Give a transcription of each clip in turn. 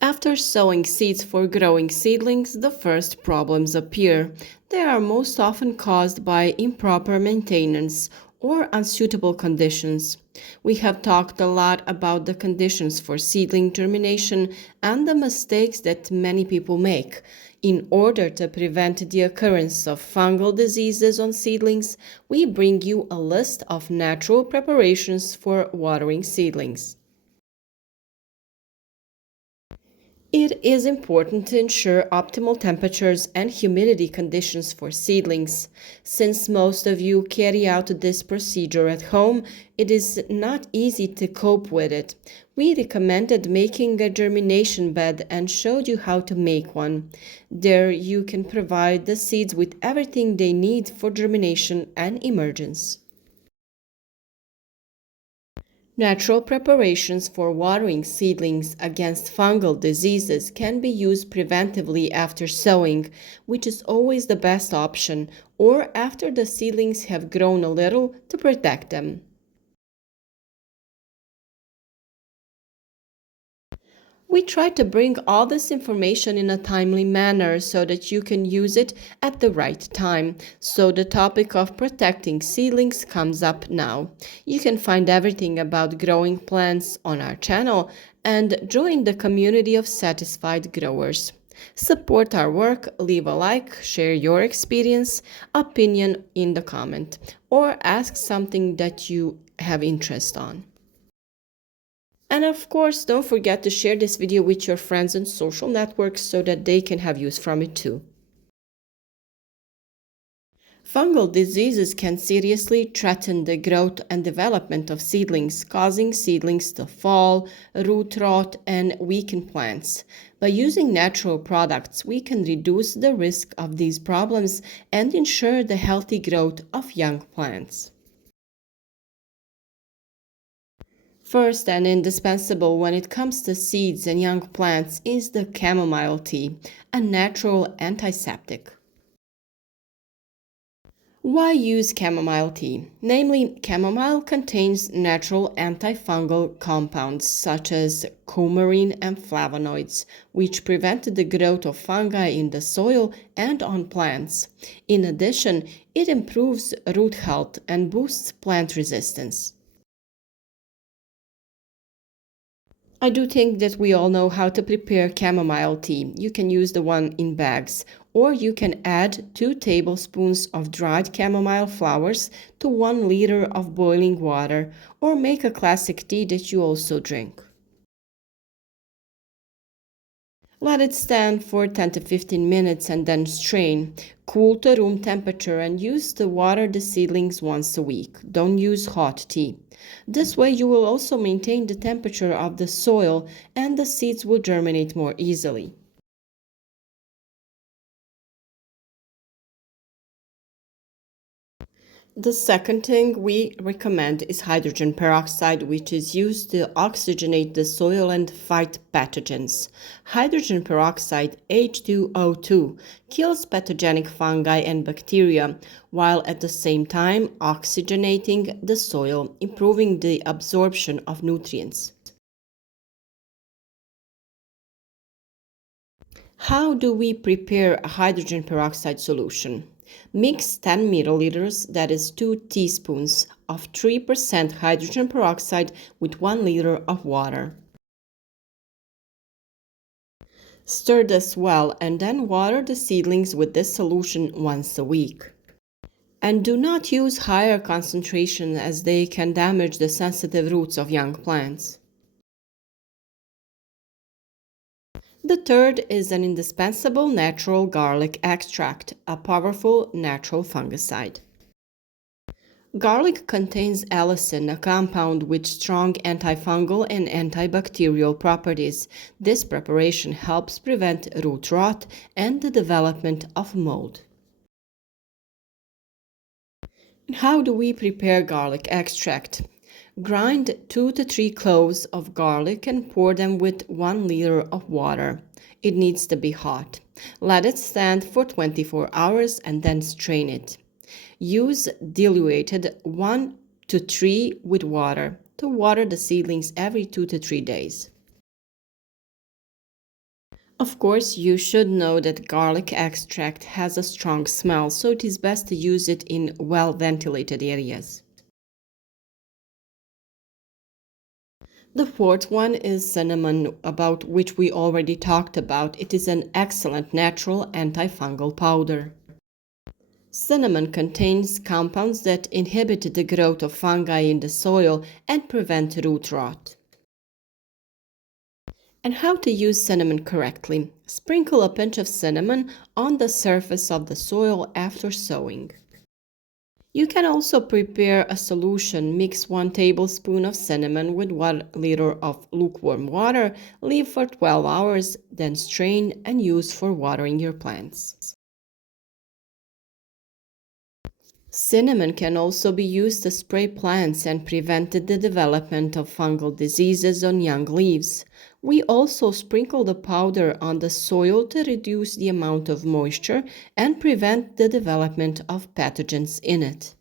After sowing seeds for growing seedlings, the first problems appear. They are most often caused by improper maintenance or unsuitable conditions. We have talked a lot about the conditions for seedling germination and the mistakes that many people make. In order to prevent the occurrence of fungal diseases on seedlings, we bring you a list of natural preparations for watering seedlings. It is important to ensure optimal temperatures and humidity conditions for seedlings. Since most of you carry out this procedure at home, it is not easy to cope with it. We recommended making a germination bed and showed you how to make one. There you can provide the seeds with everything they need for germination and emergence. Natural preparations for watering seedlings against fungal diseases can be used preventively after sowing, which is always the best option, or after the seedlings have grown a little to protect them. We try to bring all this information in a timely manner so that you can use it at the right time. So the topic of protecting seedlings comes up now. You can find everything about growing plants on our channel and join the community of satisfied growers. Support our work, leave a like, share your experience, opinion in the comment, or ask something that you have interest on. And of course, don't forget to share this video with your friends on social networks so that they can have use from it too. Fungal diseases can seriously threaten the growth and development of seedlings, causing seedlings to fall, root rot, and weaken plants. By using natural products, we can reduce the risk of these problems and ensure the healthy growth of young plants. First and indispensable when it comes to seeds and young plants is the chamomile tea, a natural antiseptic. Why use chamomile tea? Namely, chamomile contains natural antifungal compounds such as coumarin and flavonoids, which prevent the growth of fungi in the soil and on plants. In addition, it improves root health and boosts plant resistance. I do think that we all know how to prepare chamomile tea. You can use the one in bags, or you can add 2 tablespoons of dried chamomile flowers to 1 liter of boiling water, or make a classic tea that you also drink. Let it stand for 10 to 15 minutes and then strain. Cool to room temperature and use to water the seedlings once a week. Don't use hot tea. This way you will also maintain the temperature of the soil and the seeds will germinate more easily. The second thing we recommend is hydrogen peroxide, which is used to oxygenate the soil and fight pathogens. Hydrogen peroxide, H2O2, kills pathogenic fungi and bacteria, while at the same time oxygenating the soil, improving the absorption of nutrients. How do we prepare a hydrogen peroxide solution? Mix 10 milliliters, that is 2 teaspoons, of 3% hydrogen peroxide with 1 liter of water. Stir this well and then water the seedlings with this solution once a week. And do not use higher concentration as they can damage the sensitive roots of young plants. The third is an indispensable natural garlic extract, a powerful natural fungicide. Garlic contains allicin, a compound with strong antifungal and antibacterial properties. This preparation helps prevent root rot and the development of mold. How do we prepare garlic extract? Grind 2 to 3 cloves of garlic and pour them with 1 liter of water. It needs to be hot. Let it stand for 24 hours and then strain it. Use diluted 1 to 3 with water to water the seedlings every 2 to 3 days. Of course, you should know that garlic extract has a strong smell, so it is best to use it in well-ventilated areas. The fourth one is cinnamon, about which we already talked about. It is an excellent natural antifungal powder. Cinnamon contains compounds that inhibit the growth of fungi in the soil and prevent root rot. And how to use cinnamon correctly. Sprinkle a pinch of cinnamon on the surface of the soil after sowing. You can also prepare a solution. Mix 1 tablespoon of cinnamon with 1 liter of lukewarm water, leave for 12 hours, then strain and use for watering your plants. Cinnamon can also be used to spray plants and prevent the development of fungal diseases on young leaves. We also sprinkle the powder on the soil to reduce the amount of moisture and prevent the development of pathogens in it.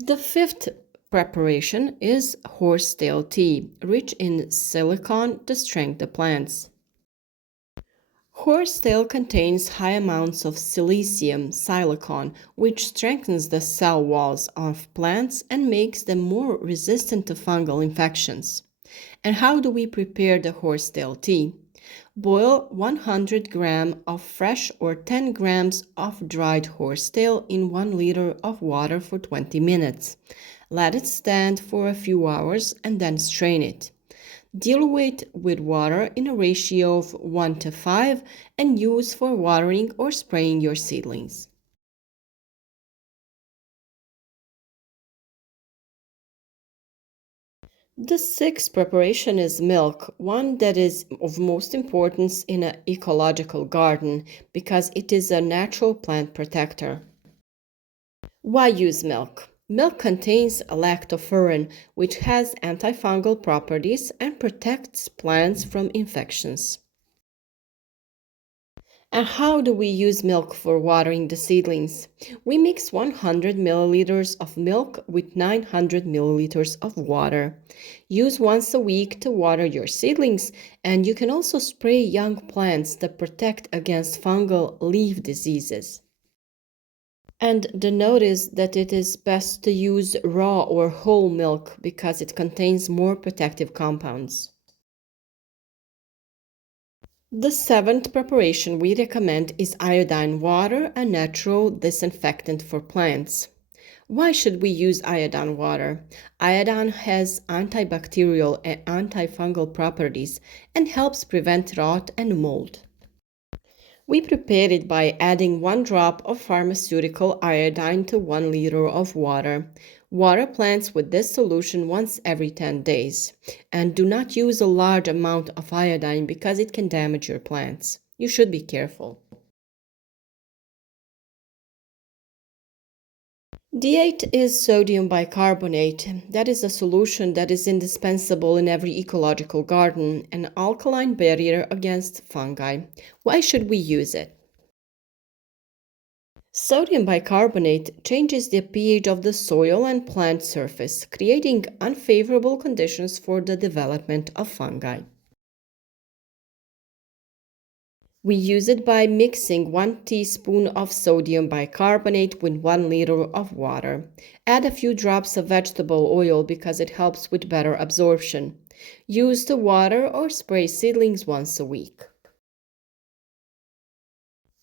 The fifth preparation is horsetail tea, rich in silicon to strengthen the plants. Horsetail contains high amounts of silicium, silicon, which strengthens the cell walls of plants and makes them more resistant to fungal infections. And how do we prepare the horsetail tea? Boil 100 grams of fresh or 10 grams of dried horsetail in 1 liter of water for 20 minutes. Let it stand for a few hours and then strain it. Dilute with water in a ratio of 1 to 5 and use for watering or spraying your seedlings. The sixth preparation is milk, one that is of most importance in an ecological garden because it is a natural plant protector. Why use milk? Milk contains lactoferrin, which has antifungal properties and protects plants from infections. And how do we use milk for watering the seedlings? We mix 100 milliliters of milk with 900 milliliters of water. Use once a week to water your seedlings, and you can also spray young plants to protect against fungal leaf diseases. And the note is that it is best to use raw or whole milk because it contains more protective compounds. The seventh preparation we recommend is iodine water, a natural disinfectant for plants. Why should we use iodine water? Iodine has antibacterial and antifungal properties and helps prevent rot and mold. We prepare it by adding 1 drop of pharmaceutical iodine to 1 liter of water. Water plants with this solution once every 10 days. And do not use a large amount of iodine because it can damage your plants. You should be careful. D8 is sodium bicarbonate. That is a solution that is indispensable in every ecological garden, an alkaline barrier against fungi. Why should we use it? Sodium bicarbonate changes the pH of the soil and plant surface, creating unfavorable conditions for the development of fungi. We use it by mixing 1 teaspoon of sodium bicarbonate with 1 liter of water. Add a few drops of vegetable oil because it helps with better absorption. Use to water or spray seedlings once a week.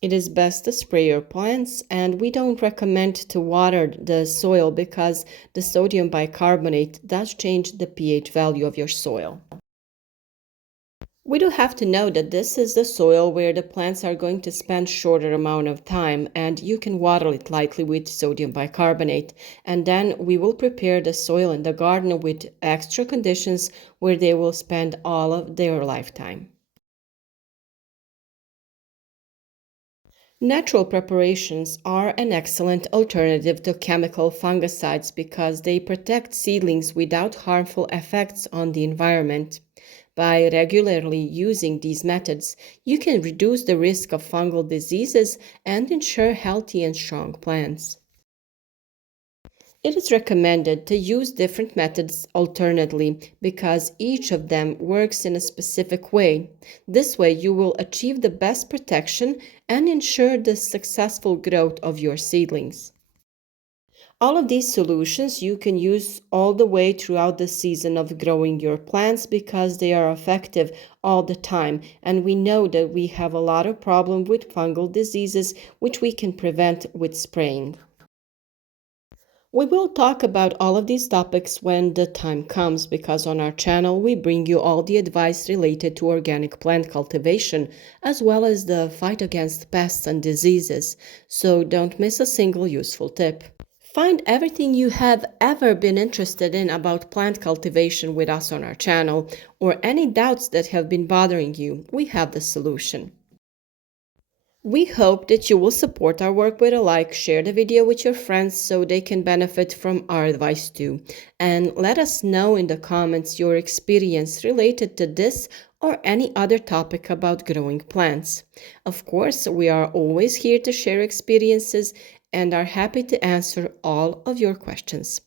It is best to spray your plants, and we don't recommend to water the soil because the sodium bicarbonate does change the pH value of your soil. We do have to know that this is the soil where the plants are going to spend shorter amount of time, and you can water it lightly with sodium bicarbonate. And then we will prepare the soil in the garden with extra conditions where they will spend all of their lifetime. Natural preparations are an excellent alternative to chemical fungicides because they protect seedlings without harmful effects on the environment. By regularly using these methods, you can reduce the risk of fungal diseases and ensure healthy and strong plants. It is recommended to use different methods alternately because each of them works in a specific way. This way, you will achieve the best protection and ensure the successful growth of your seedlings. All of these solutions you can use all the way throughout the season of growing your plants because they are effective all the time. And we know that we have a lot of problem with fungal diseases, which we can prevent with spraying. We will talk about all of these topics when the time comes because on our channel we bring you all the advice related to organic plant cultivation as well as the fight against pests and diseases, so don't miss a single useful tip. Find everything you have ever been interested in about plant cultivation with us on our channel, or any doubts that have been bothering you, we have the solution. We hope that you will support our work with a like, share the video with your friends so they can benefit from our advice too, and let us know in the comments your experience related to this or any other topic about growing plants. Of course, we are always here to share experiences and are happy to answer all of your questions.